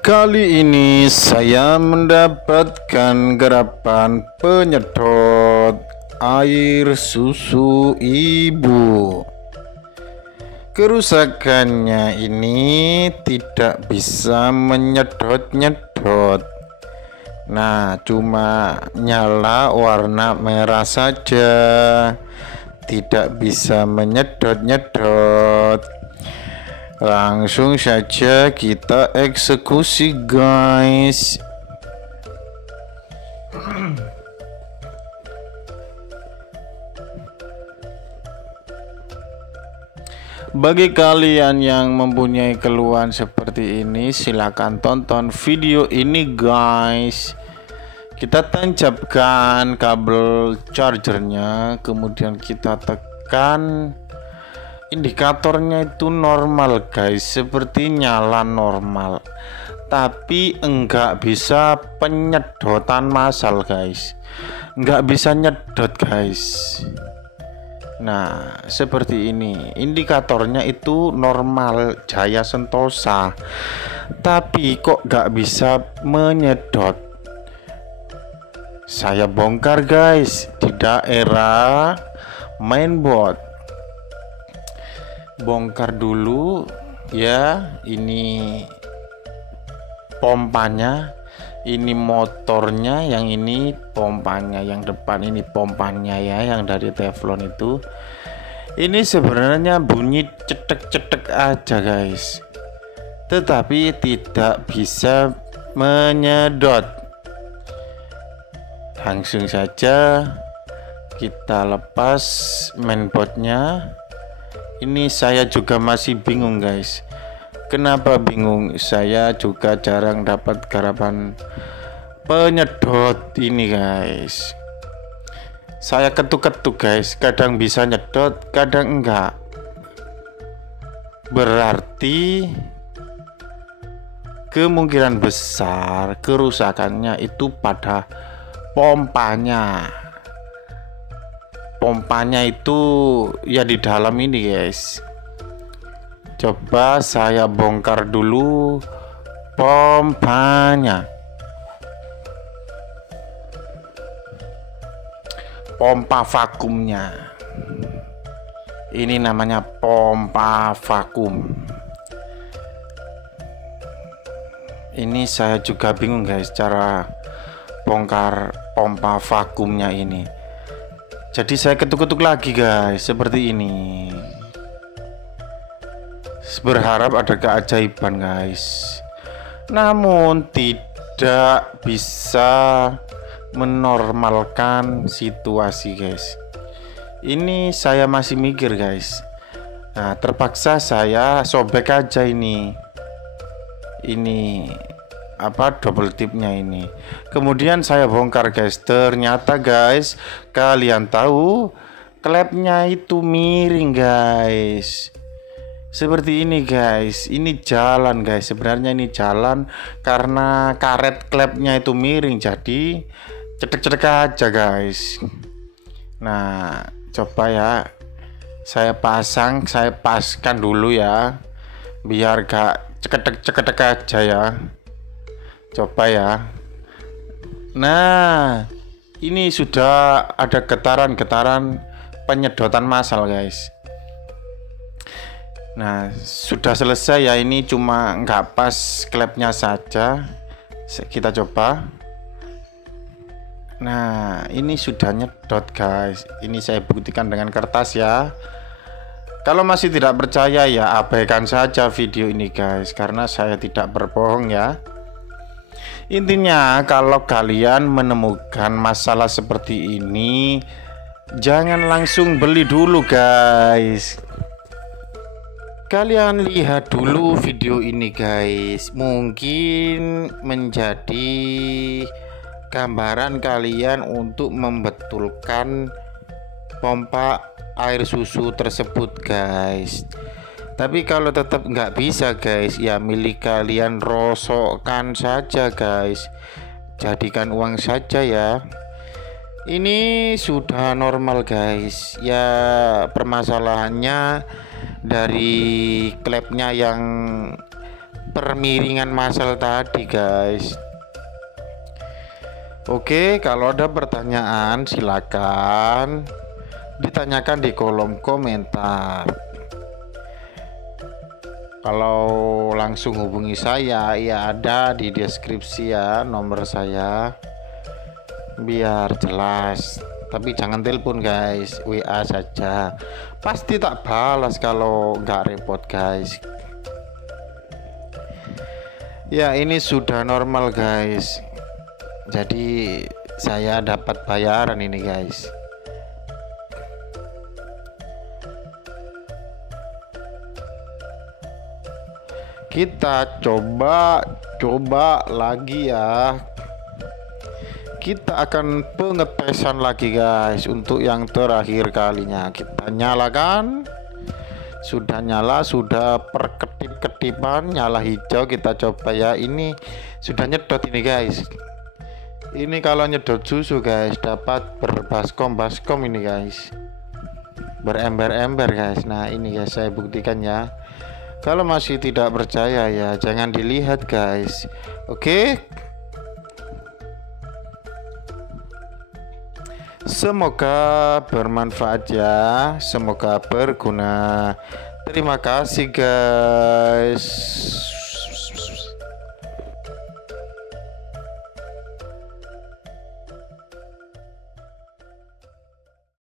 Kali ini saya mendapatkan garapan penyedot air susu ibu. Kerusakannya ini tidak bisa menyedot-nyedot. Nah, cuma nyala warna merah saja, tidak bisa menyedot-nyedot. Langsung saja kita eksekusi, guys. Bagi kalian yang mempunyai keluhan seperti ini, silakan tonton video ini, guys. Kita tancapkan kabel chargernya, kemudian kita tekan. Indikatornya itu normal, guys, seperti nyala normal, tapi enggak bisa penyedotan massal, guys. Enggak bisa nyedot, guys. Nah, seperti ini. Indikatornya itu normal, Jaya Sentosa, tapi kok enggak bisa menyedot. Saya bongkar, guys, di daerah mainboard. Bongkar dulu ya, ini pompanya, ini motornya, yang ini pompanya, yang depan ini pompanya ya, yang dari teflon itu. Ini sebenarnya bunyi cetek-cetek aja, guys, tetapi tidak bisa menyedot. Langsung saja kita lepas mainboardnya. Ini saya juga masih bingung, guys. Kenapa bingung? Saya juga jarang dapat garapan penyedot ini, guys. Saya ketuk-ketuk, guys. Kadang bisa nyedot, kadang enggak. Berarti kemungkinan besar kerusakannya itu pada pompanya. Pompanya itu ya di dalam ini, guys. Coba saya bongkar dulu pompanya. Pompa vakumnya. Ini namanya pompa vakum. Ini saya juga bingung, guys, cara bongkar pompa vakumnya ini. Jadi saya ketuk-ketuk lagi, guys, seperti ini. Berharap ada keajaiban, guys. Namun tidak bisa menormalkan situasi, guys. Ini saya masih mikir, guys. Nah, terpaksa saya sobek aja ini. Ini double tipnya ini. Kemudian saya bongkar, guys. Ternyata, guys, kalian tahu klepnya itu miring, guys. Seperti ini, guys. Ini jalan, guys. Sebenarnya ini jalan karena karet klepnya itu miring, jadi cetek-cetek aja, guys. Nah, coba ya, saya paskan dulu ya, biar gak ceketek-ceketek aja ya. Coba ya. Nah, ini sudah ada getaran-getaran penyedotan massal, guys. Nah, sudah selesai ya. Ini cuma nggak pas klepnya saja. Kita coba. Nah, ini sudah nyedot, guys. Ini saya buktikan dengan kertas ya. Kalau masih tidak percaya ya abaikan saja video ini, guys, karena saya tidak berbohong ya. Intinya, kalau kalian menemukan masalah seperti ini, jangan langsung beli dulu, guys. Kalian lihat dulu video ini, guys. Mungkin menjadi gambaran kalian untuk membetulkan pompa air susu tersebut, guys. Tapi kalau tetap nggak bisa, guys, ya milik kalian rosokkan saja, guys. Jadikan uang saja ya. Ini sudah normal, guys. Ya, permasalahannya dari klepnya yang permiringan masal tadi guys. Oke, kalau ada pertanyaan silakan ditanyakan di kolom komentar. Kalau langsung hubungi saya ya ada di deskripsi ya nomor saya biar jelas. Tapi jangan telepon guys, WA saja. Pasti tak balas kalau nggak repot guys. Ya ini sudah normal guys. Jadi saya dapat bayaran ini guys. Kita coba lagi ya. Kita akan pengetesan lagi guys untuk yang terakhir kalinya. Kita nyalakan. Sudah nyala, sudah perkedip-kedipan, nyala hijau. Kita coba ya. Ini sudah nyedot ini guys. Ini kalau nyedot susu guys dapat berbaskom ini guys, berember-ember guys. Nah ini guys saya buktikan ya. Kalau masih tidak percaya ya jangan dilihat guys. Oke. Semoga bermanfaat ya, semoga berguna. Terima kasih guys.